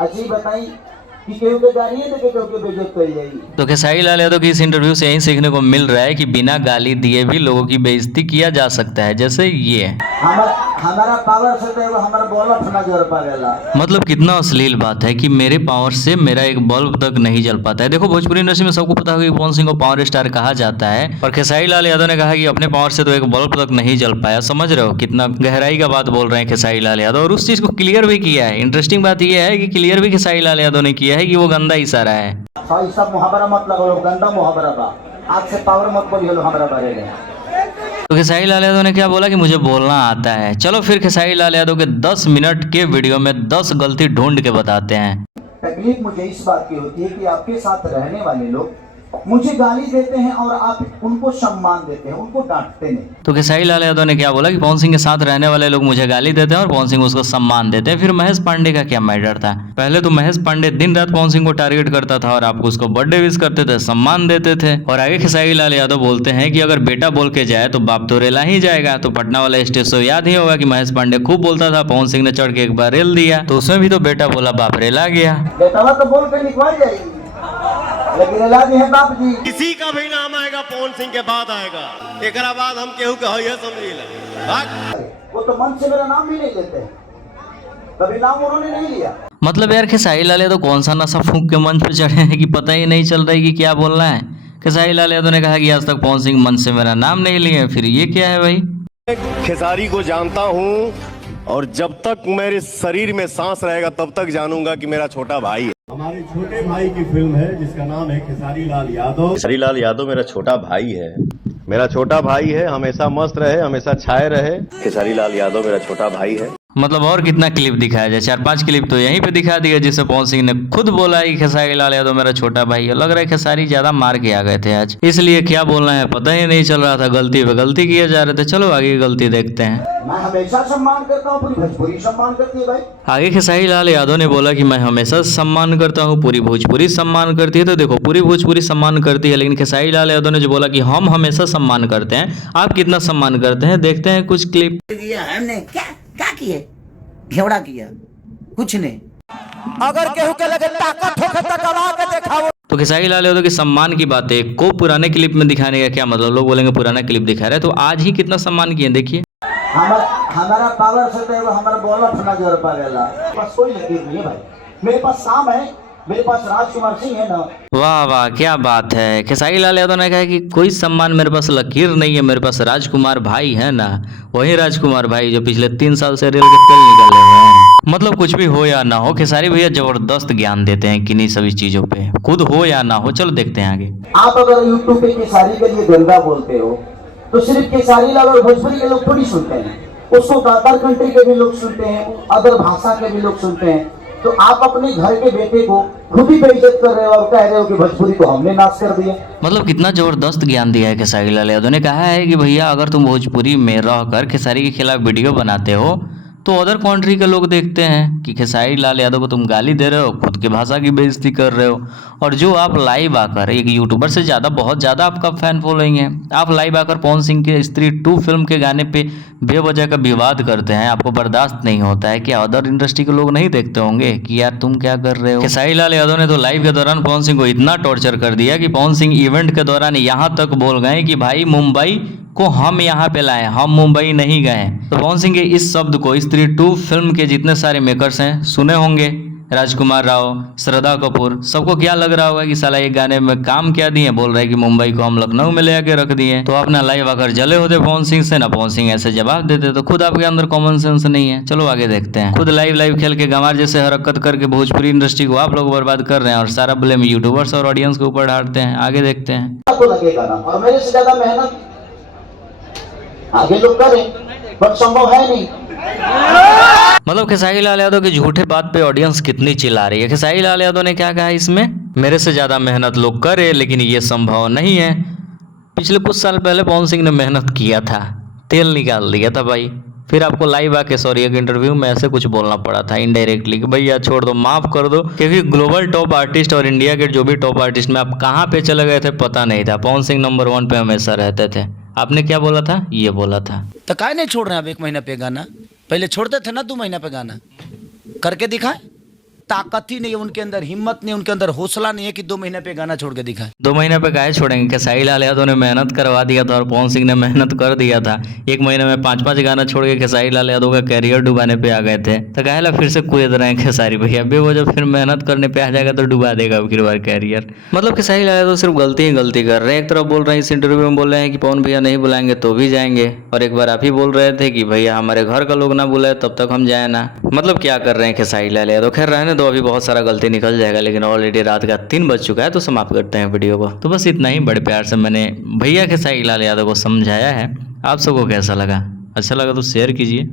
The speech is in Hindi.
अच्छी बताई कि केहू के गाली है तो केहू के बेइज्जत कर जाएगी। तो खेसारी लाल यादव की इस इंटरव्यू से यही सीखने को मिल रहा है कि बिना गाली दिए भी लोगों की बेइज्जती किया जा सकता है, जैसे ये हमारा पावर से तो हमारा बल्ब ना जल पावेला। मतलब कितना अश्लील बात है कि मेरे पावर से मेरा एक बल्ब तक नहीं जल पाता है। देखो भोजपुरी इंडस्ट्री में सबको पता है कि पवन सिंह को पावर स्टार कहा जाता है, और खेसारी लाल यादव ने कहा कि अपने पावर से तो एक बल्ब तक नहीं जल पाया। समझ रहे हो कितना गहराई का बात बोल रहे हैं खेसारी लाल यादव, और उस चीज को क्लियर भी किया है। इंटरेस्टिंग बात यह है कि क्लियर भी खेसारी लाल यादव ने किया है कि वो गंदा इशारा है। भाई सब मुहावरा मत लगाओ, गंदा मुहावरा बा। आज से पावर मत बोलिए हमारा बारे में। तो खेसारी लाल यादव ने क्या बोला कि मुझे बोलना आता है। चलो फिर खेसारी लाल यादव के 10 मिनट के वीडियो में 10 गलती ढूंढ के बताते हैं। तकलीफ मुझे इस बात की होती है कि आपके साथ रहने वाले लोग मुझे गाली देते हैं और आप उनको सम्मान देते हैं, उनको डांटते नहीं। तो खेसारी लाल यादव ने क्या बोला कि पवन सिंह के साथ रहने वाले लोग मुझे गाली देते हैं और पवन सिंह उसको सम्मान देते हैं। फिर महेश पांडे का क्या मैटर था? पहले तो महेश पांडे दिन रात पवन सिंह को टारगेट करता था और आपको उसको बर्थडे विश करते थे, सम्मान देते थे। और आगे खेसारी लाल यादव बोलते हैं कि अगर बेटा बोल के जाए तो बाप तो रेला ही जाएगा। तो पटना वाला स्टेज तो याद ही होगा कि महेश पांडे खूब बोलता था, पवन सिंह ने चढ़ के एक बार रेल दिया, तो उसमें भी तो बेटा बोला बाप रेला गया। बेटा तो बोल के निकल जाएगी, लेकिन इलाज है बाप जी। किसी का भी नाम आएगा पवन सिंह के बाद आएगा, एकरा बाद हम केहू के है समझिए। वो तो मन से मेरा नाम भी नहीं लेते, कभी नाम उन्होंने नहीं लिया। मतलब यार खेसारी लाल यादव कौन सा नशा फूंक के मंच पे चढ़े हैं कि पता ही नहीं चल रहा है कि क्या बोलना है। खेसारी लाल यादव ने कहा कि आज तक पवन सिंह मन से मेरा नाम नहीं लिए, फिर ये क्या है भाई? खेसारी को जानता हूँ और जब तक मेरे शरीर में सांस रहेगा तब तक जानूंगा कि मेरा छोटा भाई है। हमारे छोटे भाई की फिल्म है जिसका नाम है खेसारी लाल यादव। खेसारी लाल यादव मेरा छोटा भाई है, मेरा छोटा भाई है, हमेशा मस्त रहे, हमेशा छाए रहे। खेसारी लाल यादव मेरा छोटा भाई है। मतलब और कितना क्लिप दिखाया जाए? 4-5 क्लिप तो यहीं पे दिखा दिया जिससे पवन सिंह ने खुद बोला कि खेसारी लाल यादव मेरा छोटा भाई है। लग रहा है खेसारी ज्यादा मार के आ गए थे आज, इसलिए क्या बोलना है पता ही नहीं चल रहा था, गलती पे गलती किए जा रहे थे। चलो आगे गलती देखते हैं। मैं हमेशा सम्मान करता हूँ, पूरी भोजपुरी सम्मान करती है भाई। आगे खेसारी लाल यादव ने बोला कि मैं हमेशा सम्मान करता हूँ, पूरी भोजपुरी सम्मान करती है। तो देखो पूरी भोजपुरी सम्मान करती है, लेकिन खेसारी लाल यादव ने जो बोला कि हम हमेशा सम्मान करते हैं, आप कितना सम्मान करते हैं देखते हैं कुछ क्लिप। हमने क्या किए? घेवड़ा किया, कुछ नहीं। अगर केहू के लगे ताकत होके तो गवा के दिखाओ। तो खेसारी लाल यादव के सम्मान की बातें को पुराने क्लिप में दिखाने का क्या मतलब? लोग बोलेंगे पुराना क्लिप दिखा रहे हैं, तो आज ही कितना सम्मान किए देखिए। हमारा पावर से तो हमारा बल्ब ना जल पावेला। बस कोई लकीर नहीं है भाई, मेरे पास काम है, मेरे पास राजकुमार सिंह है ना। वाह वाह क्या बात है। खेसारी लाल यादव ने कहा कि कोई सम्मान मेरे पास लकीर नहीं है, मेरे पास राजकुमार भाई है ना। वही राजकुमार भाई जो पिछले 3 साल से रेल के तेल निकाले हुए हैं। मतलब कुछ भी हो या ना हो, खेसारी भैया जबरदस्त ज्ञान देते हैं किन्हीं सभी चीजों पे, खुद हो या ना हो। चलो देखते हैं आगे। आप अगर यूट्यूब पे खेसारी के लिए गंदा बोलते हो तो सिर्फ खेसारी लाल और भोजपुरी के लोग थोड़ी सुनते हैं, उसको अदर कंट्री के भी लोग सुनते हैं, अदर भाषा के भी लोग सुनते हैं। तो आप अपने घर के बेटे को खुद ही बेइज्जत कर रहे हो और कह रहे हो कि भोजपुरी को हमने नाश कर दिया। मतलब कितना जबरदस्त ज्ञान दिया है खेसारी लाल यादव ने। कहा है कि भैया अगर तुम भोजपुरी में रहकर खेसारी के खिलाफ वीडियो बनाते हो तो अदर कंट्री के लोग देखते हैं कि खेसारी लाल यादव को तुम गाली दे रहे हो, खुद की भाषा की बेइज्जती कर रहे हो। और जो आप लाइव आकर एक यूट्यूबर से ज़्यादा बहुत ज़्यादा आपका फैन फॉलोइंग है, आप लाइव आकर पवन सिंह के स्त्री 2 फिल्म के गाने पे बेवजह का विवाद करते हैं, आपको बर्दाश्त नहीं होता है। क्या अदर इंडस्ट्री के लोग नहीं देखते होंगे कि यार तुम क्या कर रहे हो? खेसारी लाल यादव ने तो लाइव के दौरान पवन सिंह को इतना टॉर्चर कर दिया कि पवन सिंह इवेंट के दौरान यहाँ तक बोल गए कि भाई मुंबई को हम यहाँ पे लाए, हम मुंबई नहीं गए। तो पवन सिंह के इस शब्द को स्त्री 2 फिल्म के जितने सारे मेकर्स हैं सुने होंगे, राजकुमार राव, श्रद्धा कपूर, सबको क्या लग रहा होगा कि साला ये गाने में काम क्या दिए, बोल रहे हैं कि मुंबई को हम लखनऊ में ले आके रख दिए। तो अपना लाइव आकर जले होते पवन सिंह से ना, पवन सिंह ऐसे जवाब देते। तो खुद आपके अंदर कॉमन सेंस नहीं है। चलो आगे देखते हैं। खुद लाइव खेल के गंवार जैसे हरकत करके भोजपुरी इंडस्ट्री को आप लोग बर्बाद कर रहे हैं और सारा ब्लेम यूट्यूबर्स और ऑडियंस के ऊपर ढांटते हैं। आगे देखते हैं। आपको लगेगा ना, और मेरे से ज्यादा मेहनत आगे लोग करें, बट संभव है नहीं। मतलब खेसारी लाल यादव की झूठे बात पे ऑडियंस कितनी चिल्ला रही है। खेसारी लाल यादव ने क्या कहा इसमें? मेरे से ज्यादा मेहनत लोग करे लेकिन ये संभव नहीं है। पिछले कुछ साल पहले पवन सिंह ने मेहनत किया था, तेल निकाल दिया था भाई, फिर आपको लाइव आके सॉरी एक इंटरव्यू में ऐसे कुछ बोलना पड़ा था इनडायरेक्टली कि भैया छोड़ दो, माफ कर दो, क्योंकि ग्लोबल टॉप आर्टिस्ट और इंडिया के जो भी टॉप आर्टिस्ट में आप कहाँ पे चले गए थे पता नहीं था। पवन सिंह नंबर 1 पे हमेशा रहते थे। आपने क्या बोला था? ये बोला था। तो काहे नहीं छोड़ रहे हैं आप 1 महीना पे गाना? पहले छोड़ते थे ना 2 महीना पे गाना, करके दिखाए ताकत ही नहीं है उनके अंदर, हिम्मत नहीं, उनके अंदर हौसला नहीं है कि 2 महीने पे गाना छोड़ के दिखाए। 2 महीने पे काहे छोड़ेंगे? खेसारी लाल यादव ने मेहनत करवा दिया था और पवन सिंह ने मेहनत कर दिया था। 1 महीने में 5-5 गाना छोड़ के खेसारी लाल यादव का कैरियर डुबाने पे आ गए थे, तो काहेला फिर से कूद रहे हैं खेसारी भैया? बेवजह फिर मेहनत करने पे आ जाएगा तो डुबा देगा अब की बार कैरियर। मतलब खेसारी लाल यादव सिर्फ गलती ही गलती कर रहे हैं। एक तरफ बोल रहे हैं, इस इंटरव्यू में बोल रहे हैं कि पवन भैया नहीं बुलाएंगे तो भी जाएंगे, और एक बार आप ही बोल रहे थे कि भैया हमारे घर का लोग ना बुलाए तब तक हम जाए ना। मतलब क्या कर रहे हैं खेसारी लाल यादव? खैर रहने दो, अभी बहुत सारा गलती निकल जाएगा, लेकिन ऑलरेडी रात का 3 बज चुका है, तो समाप्त करते हैं वीडियो को। तो बस इतना ही, बड़े प्यार से मैंने भैया खेसारी लाल यादव को समझाया है। आप सबको कैसा लगा? अच्छा लगा तो शेयर कीजिए।